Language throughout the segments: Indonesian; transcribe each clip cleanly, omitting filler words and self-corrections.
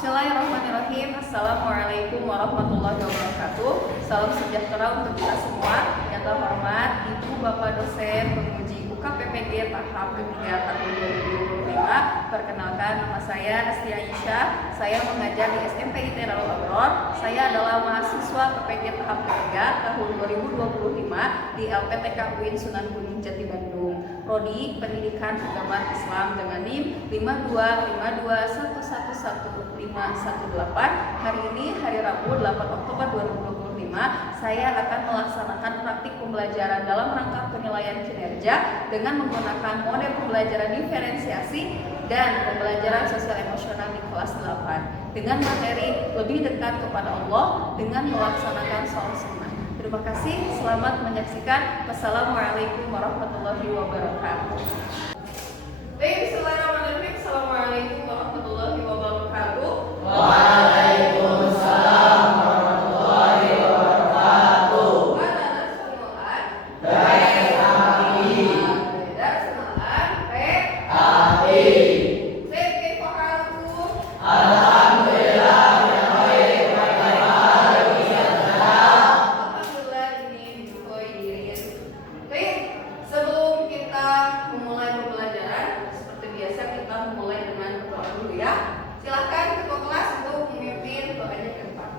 Bismillahirrahmanirrahim. Assalamualaikum warahmatullahi wabarakatuh. Salam sejahtera untuk kita semua. Yang terhormat Ibu Bapak dosen penguji UKPPG tahap ketiga tahun 2025. Perkenalkan, nama saya Asti Aisyah. Saya mengajar di SMP ITN Darul Abror. Saya adalah mahasiswa PPG tahap ketiga tahun 2025 di LPTK UIN Sunan Gunung Jati Bandung. Prodi Pendidikan Agama Islam dengan NIM 52521111518. Hari ini hari Rabu 8 Oktober 2025 saya akan melaksanakan praktik pembelajaran dalam rangka penilaian kinerja dengan menggunakan model pembelajaran diferensiasi dan pembelajaran sosial emosional di kelas 8 dengan materi lebih dekat kepada Allah dengan melaksanakan sholat sunnah. Terima kasih, selamat menyaksikan. Wassalamualaikum warahmatullahi wabarakatuh. Bismillahirrahmanirrahim. Assalamualaikum warahmatullahi wabarakatuh. Waalaikumsalam warahmatullahi wabarakatuh. Silahkan ketua kelas untuk memimpin doanya ke depan.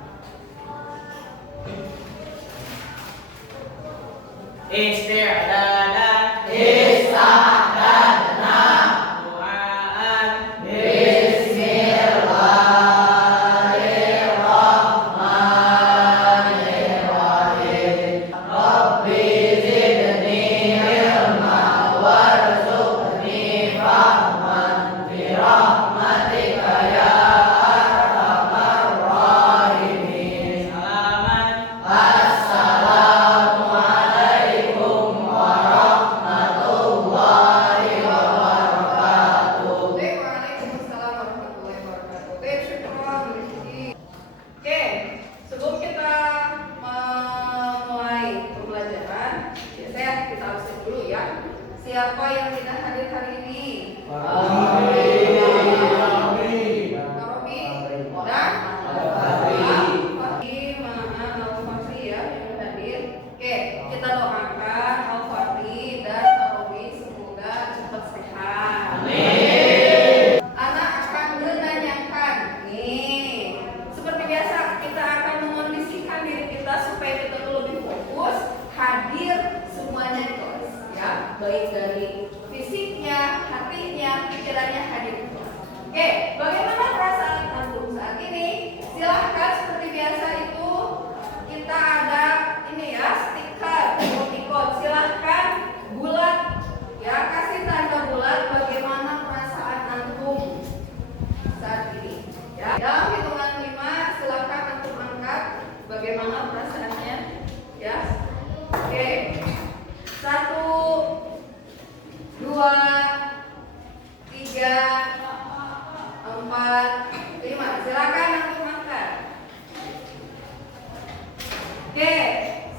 Isti'dadan du'aan Bismillahirrahmanirrahim. Rabbi zidni ilma warzuqni fahman bi rahmatika ya arhamar rahimin. Assalamualaikum warahmatullahi wabarakatuh. Waalaikumsalam warahmatullahi wabarakatuh. Syukran. Oke, sebelum kita memulai pembelajaran, biasanya kita absen dulu ya. Siapa yang tidak hadir hari ini? Kita doakan Al-Fatih dan Al-Robi semoga cepat sehat. Amin. Anak akan menanyakan nih, seperti biasa kita akan mengondisikan diri kita supaya kita tuh lebih fokus, hadir semuanya di kelas ya, baik dari fisiknya, hatinya, pikirannya hadir di kelas. Oke, bagaimana perasaan antum saat ini? Silahkan seperti biasa itu kita ada ini ya, stiker emoticon. Silahkan bulat ya, kasih tanda bulat bagaimana perasaan antum saat ini ya. Dalam hitungan 5 silahkan antum angkat bagaimana perasaannya ya. Oke, 1 2 3 4 5. Silakan antum angkat. Oke,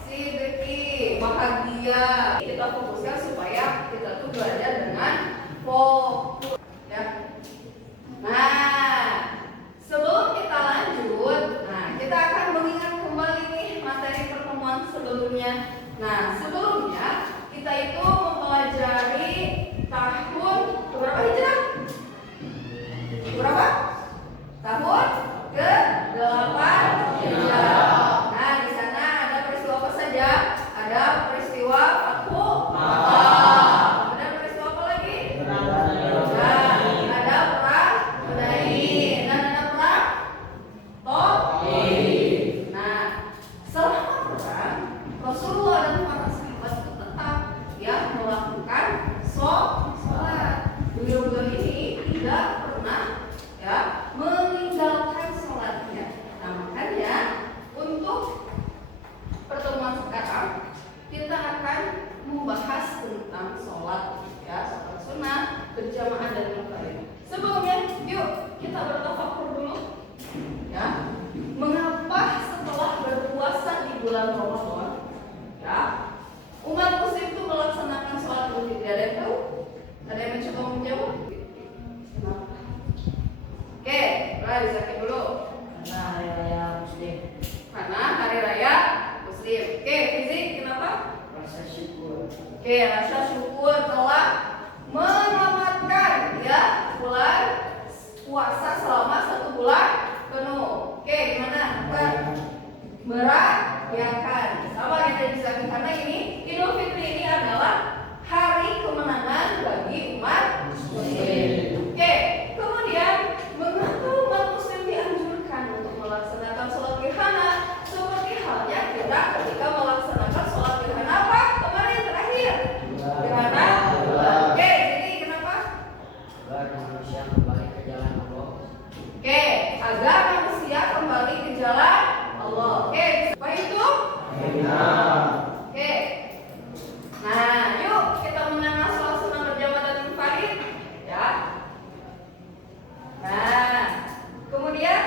si Deki bahagia. Kita fokuskan supaya kita tuh belajar dengan fokus ya. Nah, sebelum kita lanjut, kita akan mengingat kembali nih materi pertemuan sebelumnya. Nah, sebelumnya kita itu mempelajari tahun berapa Hijrah? Berapa? Tahun ke-8 Hijrah. Nah, di sana ada peristiwa apa saja? Ada peristiwa Fathu Makkah. Ada peristiwa apa lagi? mulai disakit dulu. Karena hari raya Muslim. Karena hari raya Muslim. Oke, fisik kenapa? Rasa syukur. Oke, rasa syukur telah menyelamatkan ya bulan puasa selama 1 bulan penuh. Oke, gimana? Merayakan. Sama kita bisa karena ini Idul Fitri ini adalah hari kemenangan bagi umat Muslim. Oke, kemudian mengapa umat Muslim dianjurkan untuk melaksanakan sholat gerhana? Seperti halnya kita ketika melaksanakan sholat gerhana apa? Kemarin terakhir gerhana. Oke, jadi kenapa? Agar manusia kembali ke jalan Allah. Oke, agar manusia kembali ke jalan Allah. Oke, apa itu? Oke. Nah, yuk kita mengenal sholat sunnah berjamaah dan munfarid ya. Nah, kemudian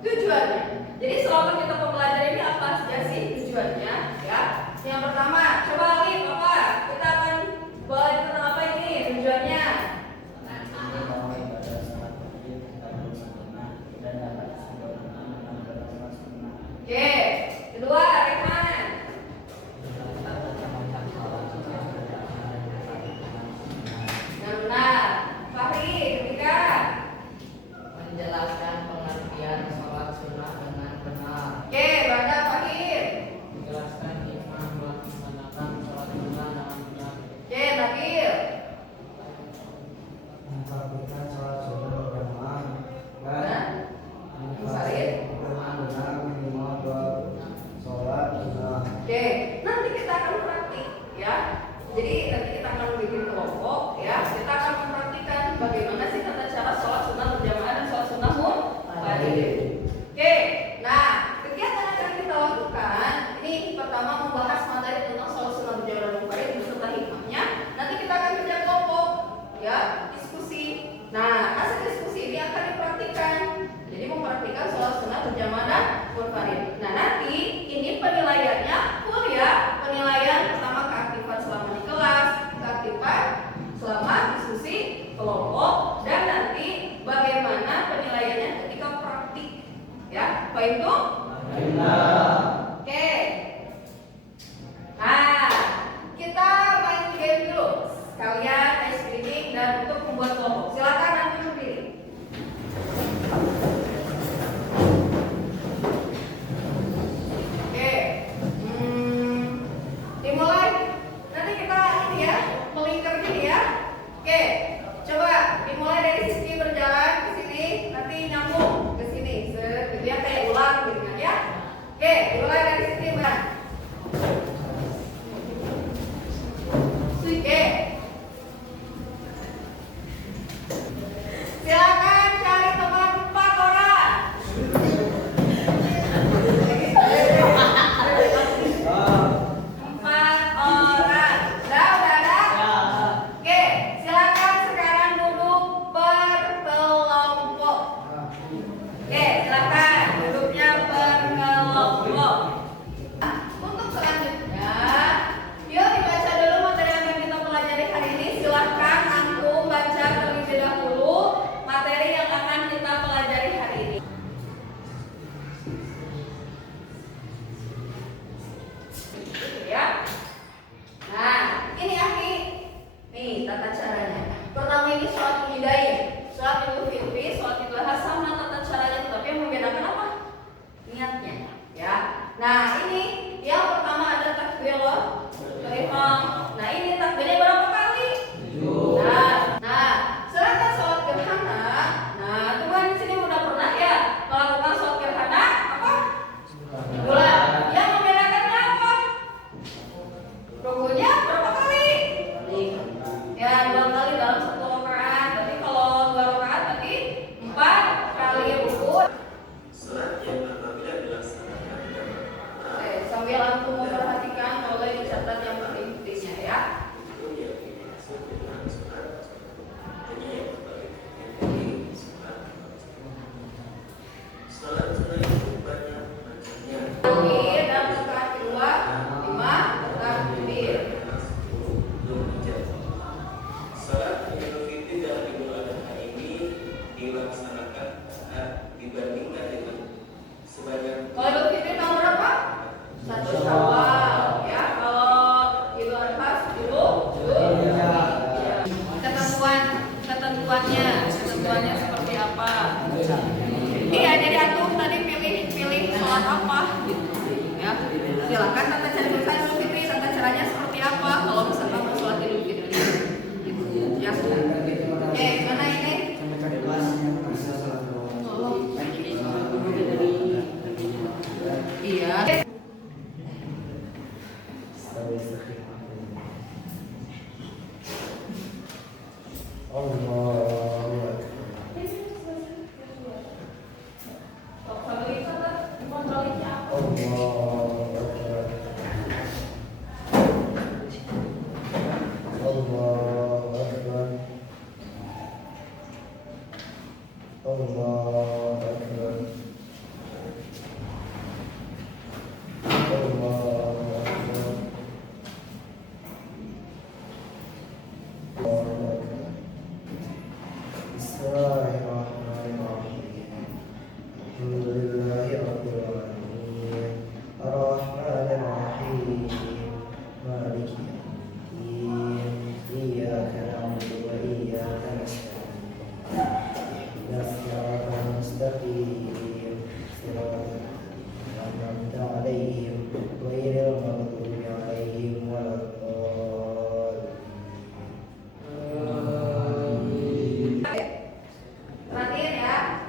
tujuannya. Jadi selama kita mempelajari ini apa saja sih tujuannya ya? Yang pertama, coba Alif apa? Kita akan belajar tentang apa ini tujuannya? Bahwa ibadah salat wajib tetap sempurna dan dapat sempurna menambah salat sunnah. Oke. Kedua, Rekman. Yang benar. Fahri, ketiga. Menjelaskan pengertian sholat sunnah dengan benar. Oke, Banda Fahir. Menjelaskan hikmah melaksanakan sholat sunnah dengan benar. Oke, Nakil. Mempraktikkan sholat sunnah berjamaah Dan Munfarid. benar minimal 2 sholat sunnah. Oke, nanti kita akan praktik ya. Jadi nanti kita akan bikin kelompok ya. Kita akan mempraktikkan bagaimana sih tata cara sholat sunnah berjamaah dan sholat sunnah munfarid. Oke, nah kegiatan yang akan kita lakukan ini pertama membahas materi tentang sholat sunnah berjamaah dan munfarid beserta hikmahnya. Nanti kita akan kerja kelompok ya, diskusi. Nah, hasil diskusi ini akan dipraktikkan. Jadi mempraktikkan sholat sunnah berjamaah dan munfarid. Nah, nanti ini penilaiannya full ya. Penilaian pertama keaktifan selama di kelas, keaktifan selama diskusi kelompok, dan nanti bagaimana penilaiannya ketika praktik. Ya, Pak itu? Oke. Nah, kita main game dulu. Kalian ice creaming dan untuk membuat kelompok. Silakan nanti berdiri. Oke, dimulai. Nanti kita ini ya, melingkar gini ya. Oke, coba dimulai dari sisi berjalan ke sini, nanti nyambung ke sini. Gitu ya, kayak ulang gitu kan ya. Oke, sholat apa gitu ya. Silakan tata cara kita Idul Fitri, tata caranya seperti apa kalau misalkan mau sholat Idul Fitri gitu ya. Oke, mana ini? Iya. Perhatiin ya.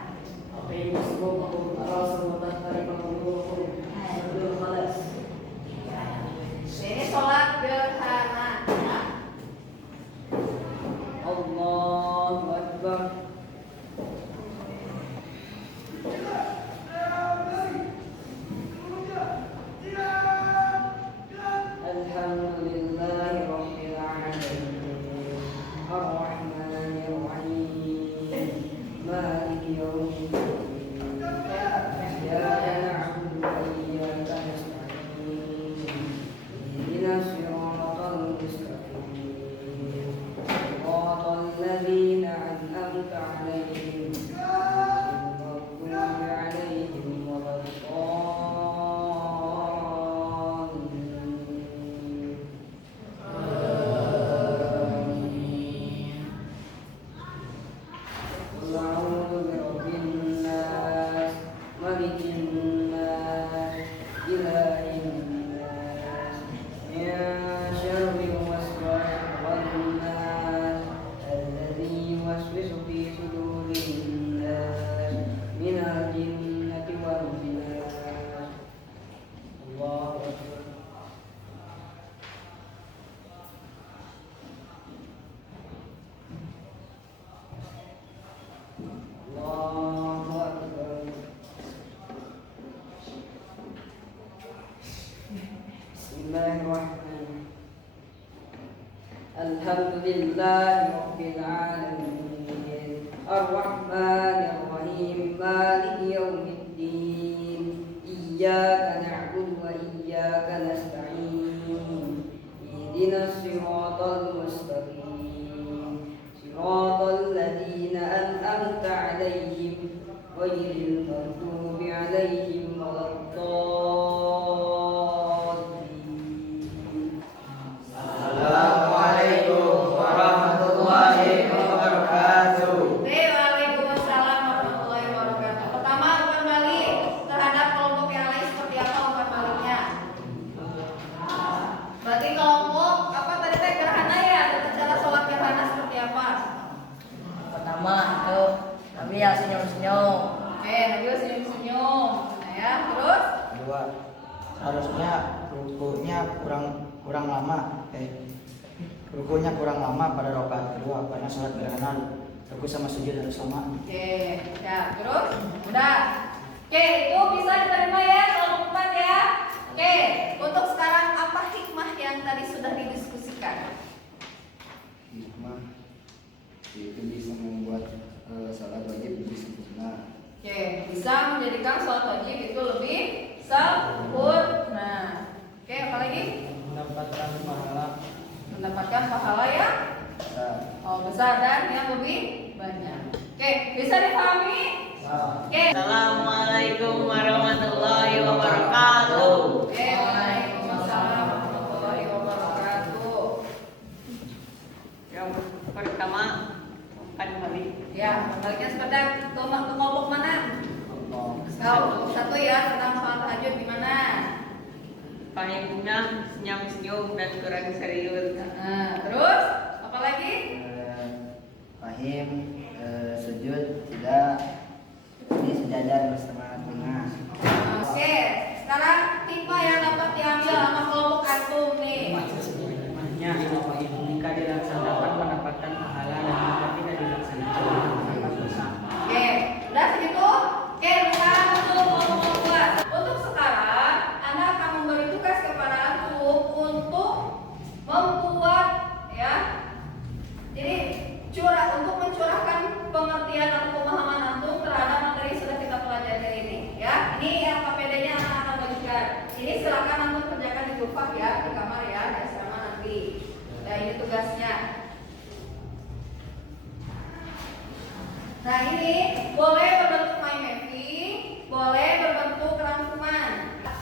Ini sholat gerhana ya. Allahu Akbar. Alhamdulillahirabbil alamin. Ar-Rahmanir Rahim. Maliki yaumiddin. Iyyaka na'budu wa iyyaka nasta'in. Ihdinas siratal mustaqim. Siratal ladzina an'amta 'alaihim ghairil maghdubi 'alaihim waladdallin. Qul a'udzu birabbin nas, malikin nas, ilahin nas, min syarril waswasil khannas, alladzi yuwaswisu fi sudurin nas, minal jinnati wan nas. Allahu Akbar. Allahu Akbar. Bismillahirrahmanirrahim. Alhamdulillahirabbil alamin. Ar-Rahmanir Rahim. Maliki yaumiddin. Iyyaka na'budu wa iyyaka nasta'in. Ihdinas siratal mustaqim. Siratal ladzina an'amta 'alaihim ghairil maghdubi 'alaihim waladdallin. Assalamualaikum warahmatullahi wabarakatuh. Waalaikumsalam warahmatullahi wabarakatuh. Pertama, umpan balik terhadap kelompok yang lain seperti apa umpan baliknya? Berarti kelompok apa tadi teh gerhana ya? Tata cara sholat gerhana seperti apa? Pertama itu Nabi yang senyum-senyum. Oke, Nabi senyum-senyum. Nah ya, terus Kedua, harusnya rukunya kurang lama. Rukunya kurang lama pada rakaat kedua karena sholat gerhana. Ruku sama sujud harus sama. oke, ya, terus udah. Oke, itu bisa diterima ya kelompok 4 ya. Oke, untuk sekarang apa hikmah yang tadi sudah didiskusikan? Hikmah itu bisa membuat salat wajib lebih sempurna. Oke, bisa menjadikan sholat wajib itu lebih sempurna. Oke, apa lagi? Mendapatkan pahala. Mendapatkan pahala yang besar dan yang lebih banyak. Oke, bisa dipahami? Oke. Assalamualaikum warahmatullahi wabarakatuh. Oke, waalaikumsalam warahmatullahi wabarakatuh. Yang pertama kan balik. Ya, baliknya sekedar ke kelompok mana? Satu ya, tentang sholat tahajud gimana? Pahimnya senyum-senyum dan kurang serius. Terus apa lagi? Fahim sujud tidak di sejajar bersama tengah. Oke, sekarang tipe yang dapat diambil sama kelompok antum nih. Hikmahnya jika dilaksanakan mendapatkan pahala dan jika tidak dilaksanakan mendapatkan dosa. Oke, udah segitu. Oke, sekarang untuk kelompok dua. Untuk sekarang, Anda akan memberi tugas kepada antum untuk membuat ya. Jadi untuk mencurahkan pengertian atau pemahaman antum terhadap materi yang sudah kita pelajari ini. Ya, ini yang KPD-nya akan bagikan. Ini silakan antum kerjakan di Jufah ya, di kamar ya, di asrama nanti. Nah, ini tugasnya. Nah, ini boleh berbentuk mind mapping, boleh berbentuk rangkuman.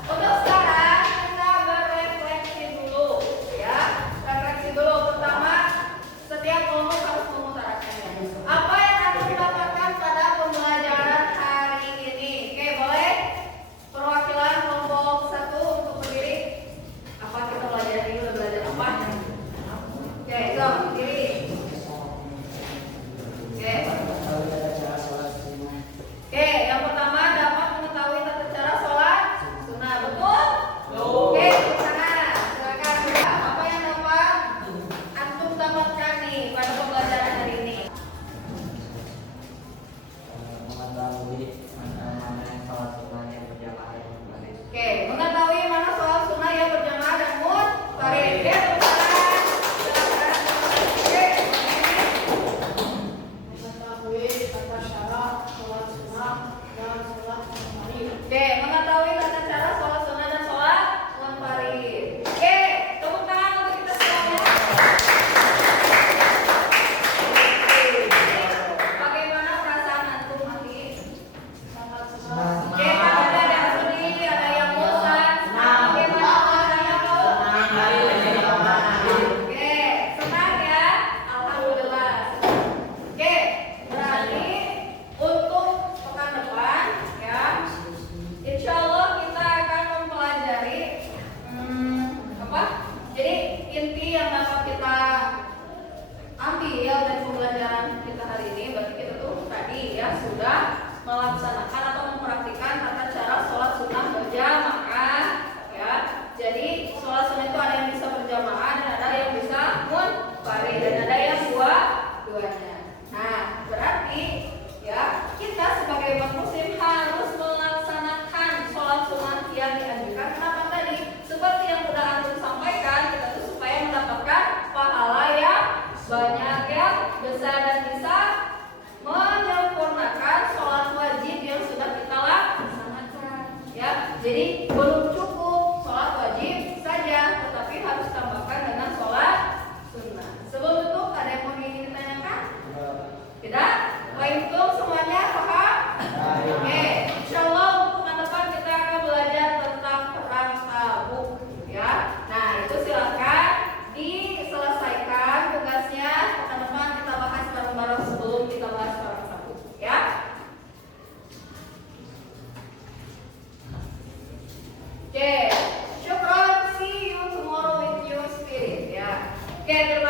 Untuk sekarang kita berefleksi dulu, ya. Refleksi dulu. Pertama, setiap kelompok harus mengutarakannya. Apa yang akan didapatkan pada pembelajaran hari ini? Oke, boleh? Perwakilan kelompok 1 untuk berdiri. Apa kita belajar ini? Udah belajar apa? Oke, so berdiri. Oke. Oke, yang pertama dapat mengetahui tata cara sholat sunnah, betul? Oke, tepuk tangan. Silakan. Apa yang dapat antum dapatkan nih pada pembelajaran hari ini? Mengetahui mana yang sholat sunnah yang berjamaah dan munfarid. Oke, mengetahui mana sholat sunnah yang berjamaah dan munfarid. Oke, tepuk tangan. Silakan. Oke. Mengetahui tata cara sholat sunnah dan sholat munfarid. Oke, mengetahui tata cara sholat sunnah dan sholat munfarid. Oke, tepuk tangan untuk kita semuanya. Bagaimana perasaan antum hari? Sangat senang. Oke, ada yang sedih, ada yang bosan. Bagaimana perasaannya, Bu? Oke, senang ya? Alhamdulillah. Oke, berarti untuk pekan depan ya, insya Allah kita akan mempelajari apa? Jadi inti yang dapat kita ambil dari pembelajaran kita hari ini, berarti kita tuh tadi ya sudah melaksanakan atau mempraktikkan tata cara sholat sunnah berjamaah ya. Jadi sholat sunnah itu ada yang bisa berjamaah dan ada yang bisa munfarid dan ada yang dua-duanya. Nah, berarti ya kita sebagai umat muslim harus melaksanakan sholat sunnah yang dianjurkan. Kenapa tadi? Seperti yang sudah antum sampaikan, kita tuh supaya mendapatkan pahala yang banyak yang besar dan bisa menyempurnakan sholat wajib yang sudah kita laksanakan. Ya, jadi belum cukup sholat wajib saja, tetapi harus tambahkan dengan sholat sunnah. Sebelum itu ada yang mau ingin ditanyakan? Tidak? Waalaikum semuanya paham? Oke, insya Allah untuk pekan depan kita akan belajar tentang perang Tabuk ya. Nah, itu silakan diselesaikan tugasnya. Pekan depan kita bahas bareng-bareng sebelum kita bahas perang Tabuk ya. Oke, syukron, see you tomorrow with your spirit ya. Oke, terima